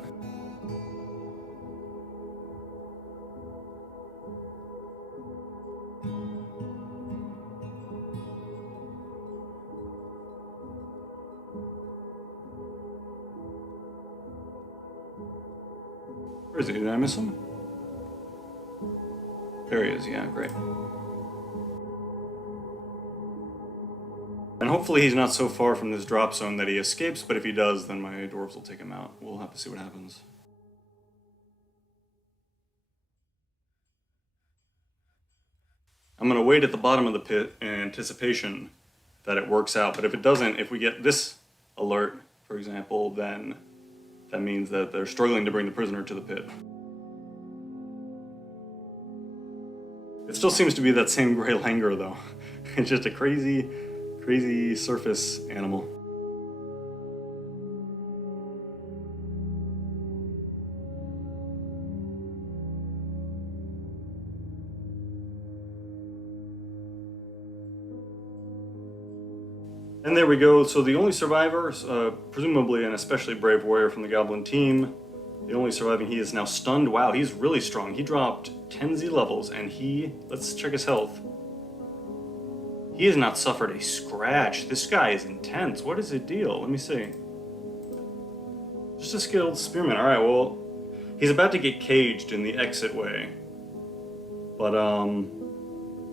Where is he? Did I miss him? There he is, yeah, great. And hopefully he's not so far from this drop zone that he escapes, but if he does, then my dwarves will take him out. We'll have to see what happens. I'm going to wait at the bottom of the pit in anticipation that it works out, but if it doesn't, if we get this alert, for example, then that means that they're struggling to bring the prisoner to the pit. It still seems to be that same Grey Langur, though. It's just a crazy surface animal. And there we go. So the only survivor, presumably an especially brave warrior from the Goblin team, The only surviving, he is now stunned. Wow, he's really strong. He dropped 10 Z levels, and let's check his health. He has not suffered a scratch. This guy is intense. What is the deal? Let me see. Just a skilled spearman. Alright, well, he's about to get caged in the exit way. But,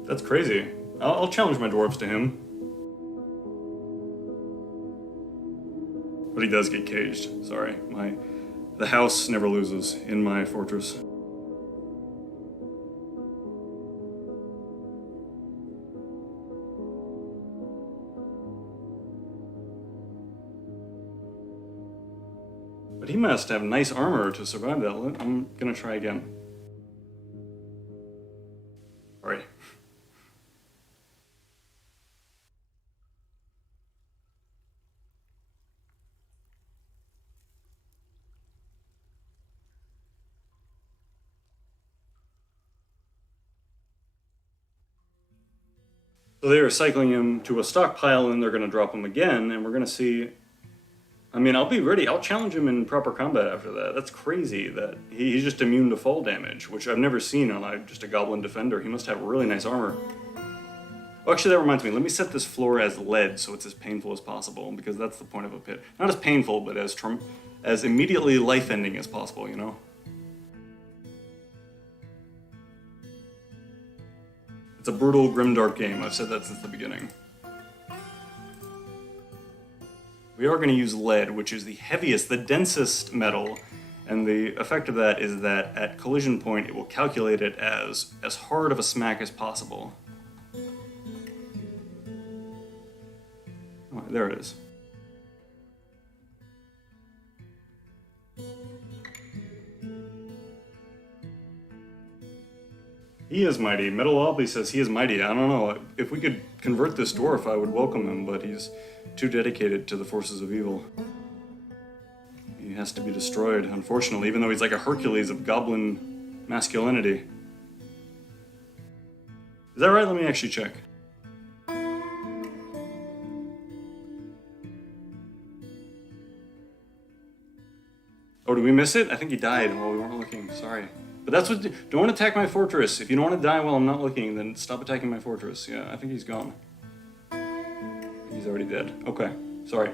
that's crazy. I'll challenge my dwarves to him. But he does get caged. Sorry. The house never loses in my fortress. But he must have nice armor to survive that. I'm gonna try again. Sorry. So they are cycling him to a stockpile, and they're going to drop him again, and we're going to see... I mean, I'll be ready. I'll challenge him in proper combat after that. That's crazy that he's just immune to fall damage, which I've never seen on just a goblin defender. He must have really nice armor. Oh, actually, that reminds me. Let me set this floor as lead so it's as painful as possible, because that's the point of a pit. Not as painful, but as immediately life-ending as possible, you know? It's a brutal, grimdark game. I've said that since the beginning. We are going to use lead, which is the heaviest, the densest metal, and the effect of that is that at collision point it will calculate it as hard of a smack as possible. Oh, there it is. He is mighty. Metal Albly says he is mighty. I don't know. If we could convert this dwarf, I would welcome him, but he's too dedicated to the forces of evil. He has to be destroyed, unfortunately, even though he's like a Hercules of goblin masculinity. Is that right? Let me actually check. Oh, did we miss it? I think he died while we weren't looking. Sorry. But that's what... Don't attack my fortress. If you don't want to die while I'm not looking, then stop attacking my fortress. Yeah, I think he's gone. He's already dead. Okay. Sorry.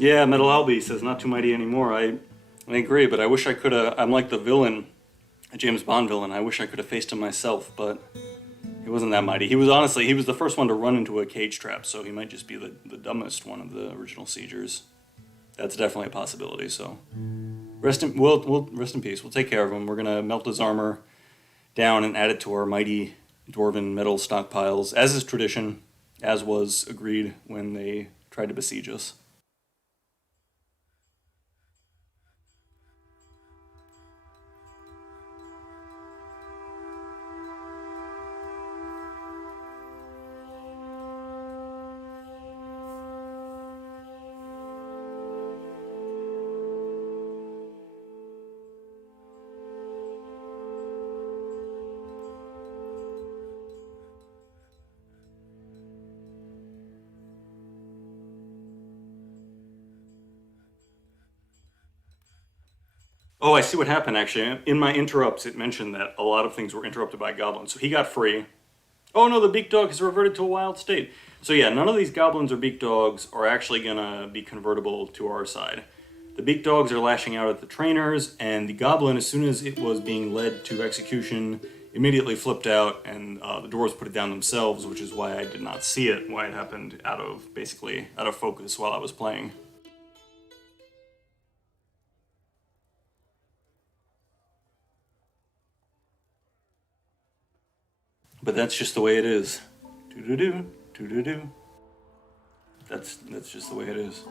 Yeah, Metal Albly says not too mighty anymore. I agree, but I wish I could have... I'm like the villain, a James Bond villain. I wish I could have faced him myself, but he wasn't that mighty. He was the first one to run into a cage trap, so he might just be the dumbest one of the original siegers. That's definitely a possibility, so... Rest in peace. We'll take care of him. We're going to melt his armor down and add it to our mighty dwarven metal stockpiles, as is tradition, as was agreed when they tried to besiege us. Oh, I see what happened, actually. In my interrupts, it mentioned that a lot of things were interrupted by goblins. So he got free. Oh no, the beak dog has reverted to a wild state. So yeah, none of these goblins or beak dogs are actually gonna be convertible to our side. The beak dogs are lashing out at the trainers, and the goblin, as soon as it was being led to execution, immediately flipped out, and the dwarves put it down themselves, which is why I did not see it, why it happened basically out of focus while I was playing. But that's just the way it is. Doo-doo-doo, doo-doo-doo. That's just the way it is.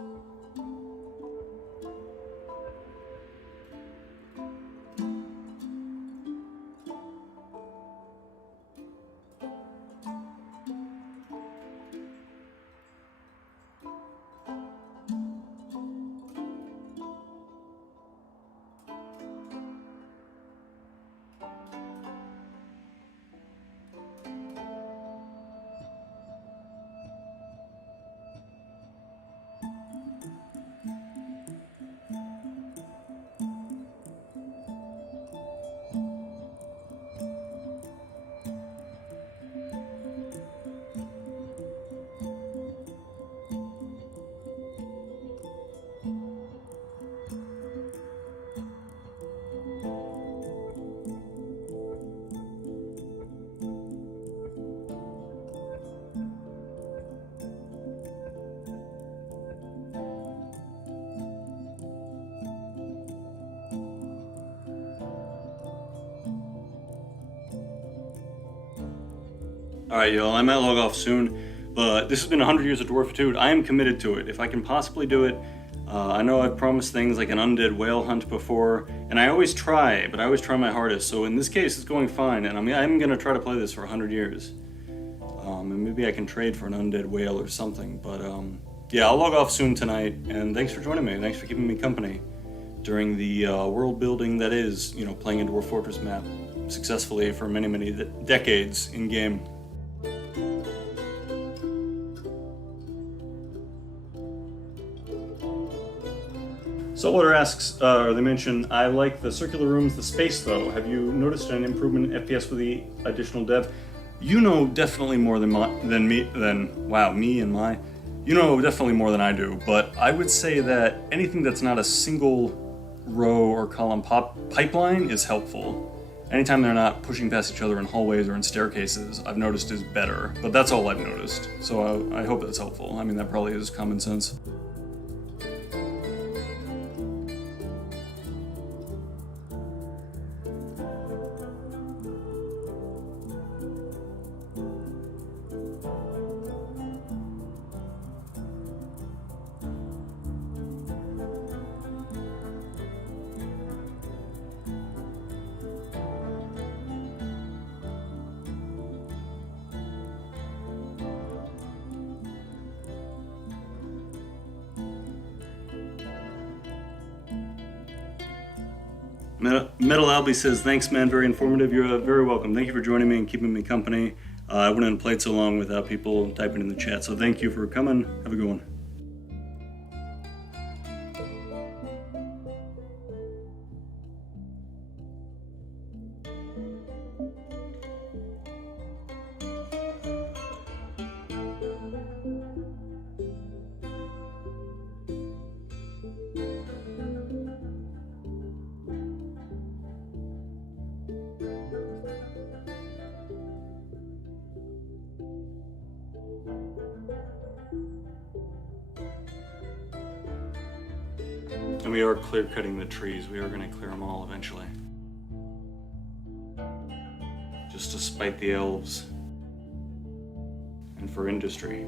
Alright, y'all, I might log off soon, but this has been 100 years of Dwarfitude. I am committed to it. If I can possibly do it, I know I've promised things like an undead whale hunt before, and I always try, but I always try my hardest. So in this case, it's going fine, and I'm going to try to play this for 100 years. And maybe I can trade for an undead whale or something, but yeah, I'll log off soon tonight, and thanks for joining me. Thanks for keeping me company during the world building that is, you know, playing a Dwarf Fortress map successfully for many, many decades in game. Saltwater asks, or they mention, I like the circular rooms, the space though. Have you noticed an improvement in FPS with the additional dev? You know definitely more than me and my. You know definitely more than I do, but I would say that anything that's not a single row or column pipeline is helpful. Anytime they're not pushing past each other in hallways or in staircases, I've noticed is better, but that's all I've noticed. So I hope that's helpful. I mean, that probably is common sense. Metal Albie says, thanks man, very informative. You're very welcome. Thank you for joining me and keeping me company. I wouldn't have played so long without people typing in the chat, so thank you for coming. Have a good one. And we are clear cutting the trees. We are going to clear them all eventually. Just to spite the elves. And for industry.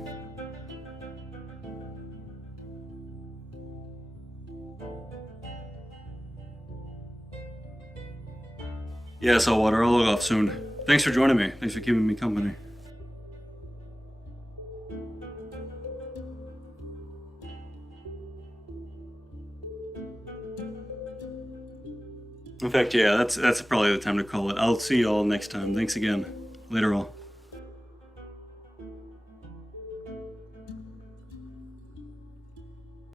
Yeah, Saltwater, I'll log off soon. Thanks for joining me. Thanks for keeping me company. In fact, yeah, that's probably the time to call it. I'll see you all next time. Thanks again. Later all.